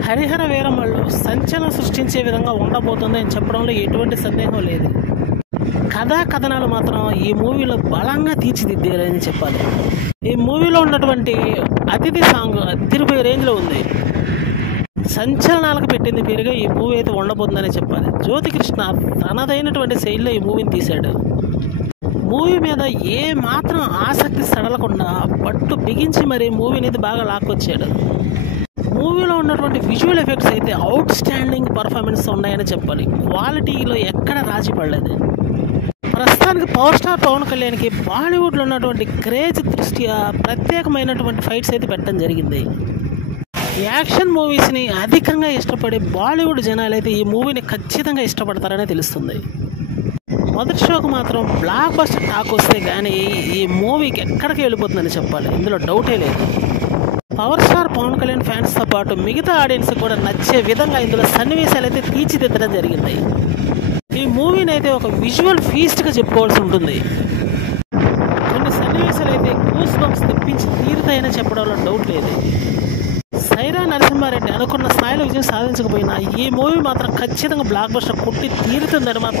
హరిహర వీరమల్లు సంచలనం సృష్టించే విధంగా ఉండబోతుంది అని చెప్పడంలో ఎటువంటి సందేహం లేదు. కథా కథనాలు మాత్రం ఈ మూవీలో బలంగా తీర్చిదిద్దారని చెప్పాలి. ఈ మూవీలో ఉన్నటువంటి అతిథి సాంగ్ అదిరిపోయే రేంజ్లో ఉంది. సంచలనాలకు పెట్టింది పేరుగా ఈ మూవీ అయితే ఉండబోతుందని చెప్పాలి. జ్యోతికృష్ణ తనదైనటువంటి శైలిలో ఈ మూవీని తీశాడు. మూవీ మీద ఏ మాత్రం ఆసక్తి సడలకుండా పట్టు బిగించి మరి మూవీని అయితే బాగా లాక్కొచ్చాడు. మూవీలో ఉన్నటువంటి విజువల్ ఎఫెక్ట్స్ అయితే అవుట్ స్టాండింగ్ పర్ఫార్మెన్స్ ఉన్నాయని చెప్పాలి. క్వాలిటీలో ఎక్కడ రాజీ పడలేదు. ప్రస్తుతానికి పవర్ స్టార్ పవన్ కళ్యాణ్కి బాలీవుడ్లో ఉన్నటువంటి క్రేజ్ దృష్ట్యా ప్రత్యేకమైనటువంటి ఫైట్స్ అయితే పెట్టడం జరిగింది. యాక్షన్ మూవీస్ని అధికంగా ఇష్టపడే బాలీవుడ్ జనాలు అయితే ఈ మూవీని ఖచ్చితంగా ఇష్టపడతారనే తెలుస్తుంది. మొదటి షోకు మాత్రం బ్లాక్ బస్టర్ టాక్ వస్తే కానీ ఈ మూవీకి ఎక్కడికి వెళ్ళిపోతుందని చెప్పాలి. ఇందులో డౌటే లేదు. పవర్ స్టార్ పవన్ కళ్యాణ్ ఫ్యాన్స్తో పాటు మిగతా ఆడియన్స్ కూడా నచ్చే విధంగా ఇందులో సన్నివేశాలు అయితే తీర్చిదిద్దడం జరిగింది. ఈ మూవీని అయితే ఒక విజువల్ ఫీస్ట్గా చెప్పుకోవాల్సి ఉంటుంది. కొన్ని సన్నివేశాలు అయితే గూస్ బంప్స్ తెప్పించి తీరుతాయని చెప్పడంలో డౌట్ లేదు. సైరా నరసింహారెడ్డి అనుకున్న స్థాయిలో విజయం సాధించకపోయినా ఈ మూవీ మాత్రం ఖచ్చితంగా బ్లాక్ బస్టర్ కొట్టి తీరుతుందని మాత్రం